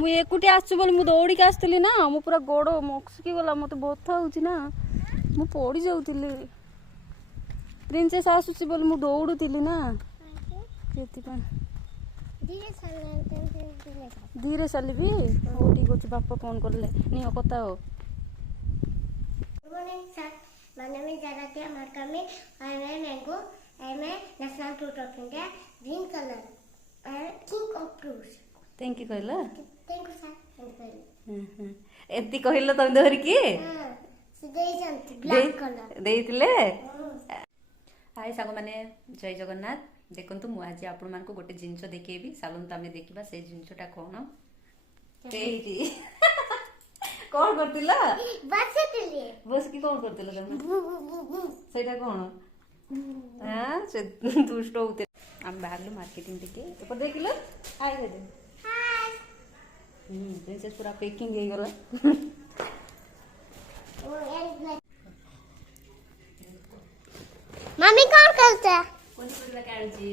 मुझे एकुटी आसु बोली मु दौड़ी आसती ना मु पूरा गोड़ मक्सिकी गला मत बथा होची ना मु पड़ी जाऊली प्रिंसेस आसुची बोली मु दौड़ुली ना धीरे चलबी हो ठीक अच्छे बापा फोन कले नहीं कथा हो My name is Aditya Markami. I am a mango. I am a national fruit of India. Green color. I am king of fruits. Thank you कहला Thank you, sir. Thank you. एति कहला तुम धर की Black color. देइतिले हाय सांग माने जय जगन्नाथ देखंतु मु आज आपण मान को गोटे जिंस देखेबी सालन त हमें देखिबा से जिंसटा कोन तेरी कौन करतिला बसतिले बस की कौन करतिला तुम सेटा कोन हां से दुष्ट होते हम बाहरलो मार्केटिंग टिके ऊपर देखिलो हाय दे दे हाय प्रिंसेस पूरा पैकिंग हे गला मम्मी कौन करता है कोन करला काळजी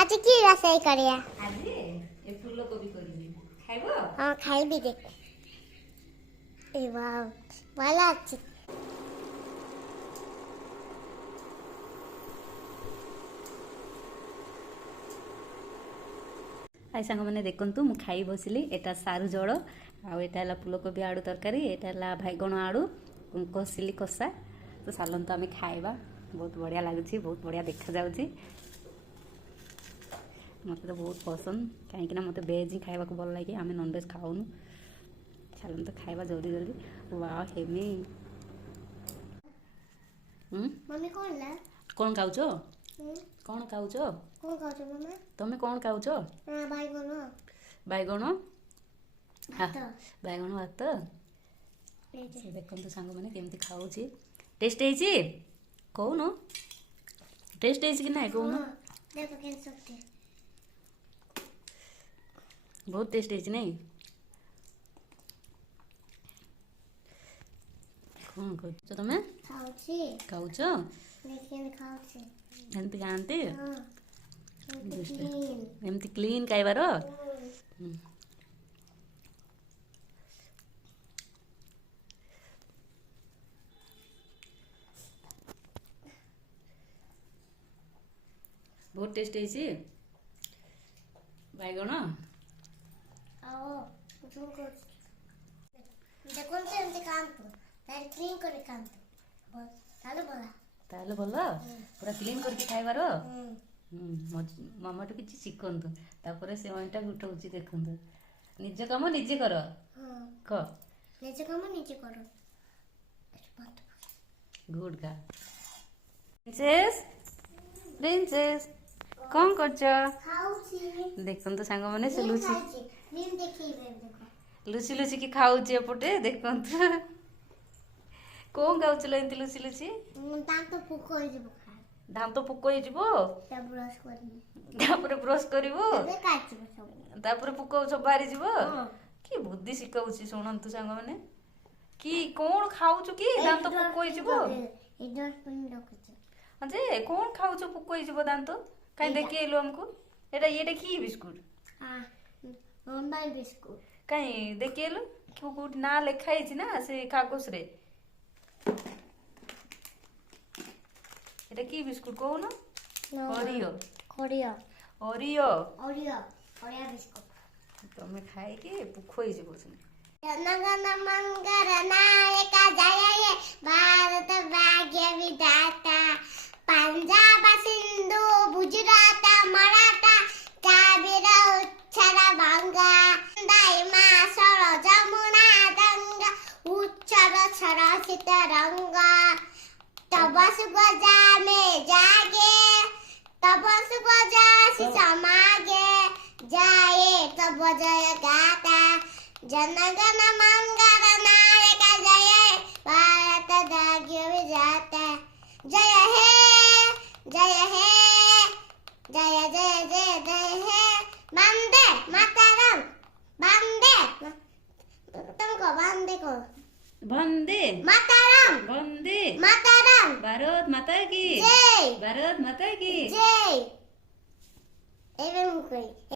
आज की रसोई करिया आज ए फूल कोबी करबी खाइबो हां खाई भी देख ए वाह वाला अच्छी आई सांग मैंने देखंतु मु खाई बसिली एटा सारू जड़ आ एटा हला फूलकोबी आड़ू तरकारी एटा हला बैगण आड़ू कसिली कषा तो सालन तो आम खाइबा बहुत बढ़िया लगुच बहुत बढ़िया देखा जाउची मत तो बहुत पसंद कहीं मत वेज ही खाइबा को भल लगे आम नॉनवेज खाऊनु सालन तो खाइबा जल्दी जल्दी वाह हेमी मम्मी कौन ला कौन खाऊच कौन खाऊच कौन खाओ मम्मी तमें कौन खाऊच हां बैगन बैगण भात बैगण भात देखो सांग मैंने केमती खाऊची टेस्ट है कौन टेस्ट है कि ना कौन देखो कैसे सकते बहुत टेस्ट है नहीं कौन खाऊच तमें खाऊची खाऊच लेकिन खाऊची एमती खाती हां क्लीन एमती क्लीन खाइबार बहुत टेस्ट है बैगण आओ तुम को देखो तो एमती काम तो तार क्लीन करे काम तो बोल ताले बोला ताले भल पूरा क्लीन करके खाइबार मामा टू किसी शिखंतु तापर से अईटा गुटाऊँ देखु निज कम निजे कर क निजे काम निजे करो गुड का प्रिंसेस प्रिंसेस कौन करछ खाऊची देखन तो सांग माने से लुची नीम देखी देखो लुची लुची की खाऊची एपटे देखन तो कौन खाऊचलो एंती लुची लुची दांत तो फुक होई जब दांत पुक हो जिवो तब ब्रश करनी तापर ब्रश करिवो तबे काटछ सब तापर पुक सब बारी जिवो की बुद्धि शिखाउची सुनंतु सांग माने की कौन खाऊचु की दांत पुक हो जिवो ए डस्टबिन रखछ अजे कौन खाऊचु पुक हो जिवो दांत काई देखिएलो हमको एटा येटा की बिस्कुट हां नॉर्मल बिस्कुट काई देखिएलो क्यों कोट ना लिखाई छी ना से कागज रे एटा की बिस्कुट कहू ना Oreo Oreo Oreo Oreo Oreo biscuit तमे खाई के पुख होई जिवो सुने जनगण मंगल नायक जय भारत भाग्य विधाता पंजाब सिंधु गुजरात मराठा कावेर उच्छल गंगा दाइमा सर जमुना गंगा उच्छल सरसित रंगा तब सुगजा में जागे तब सुगजा समागे जाए तब जय गाता जनगण मंगल नायक जय भारत भाग्य विधाता जय हे जय हे जय जय जय जय हे वंदे मातरम वंदे तुमको वंदे को वंदे मातरम वंदे मातरम भारत माता की जय भारत माता की जय एवं कोई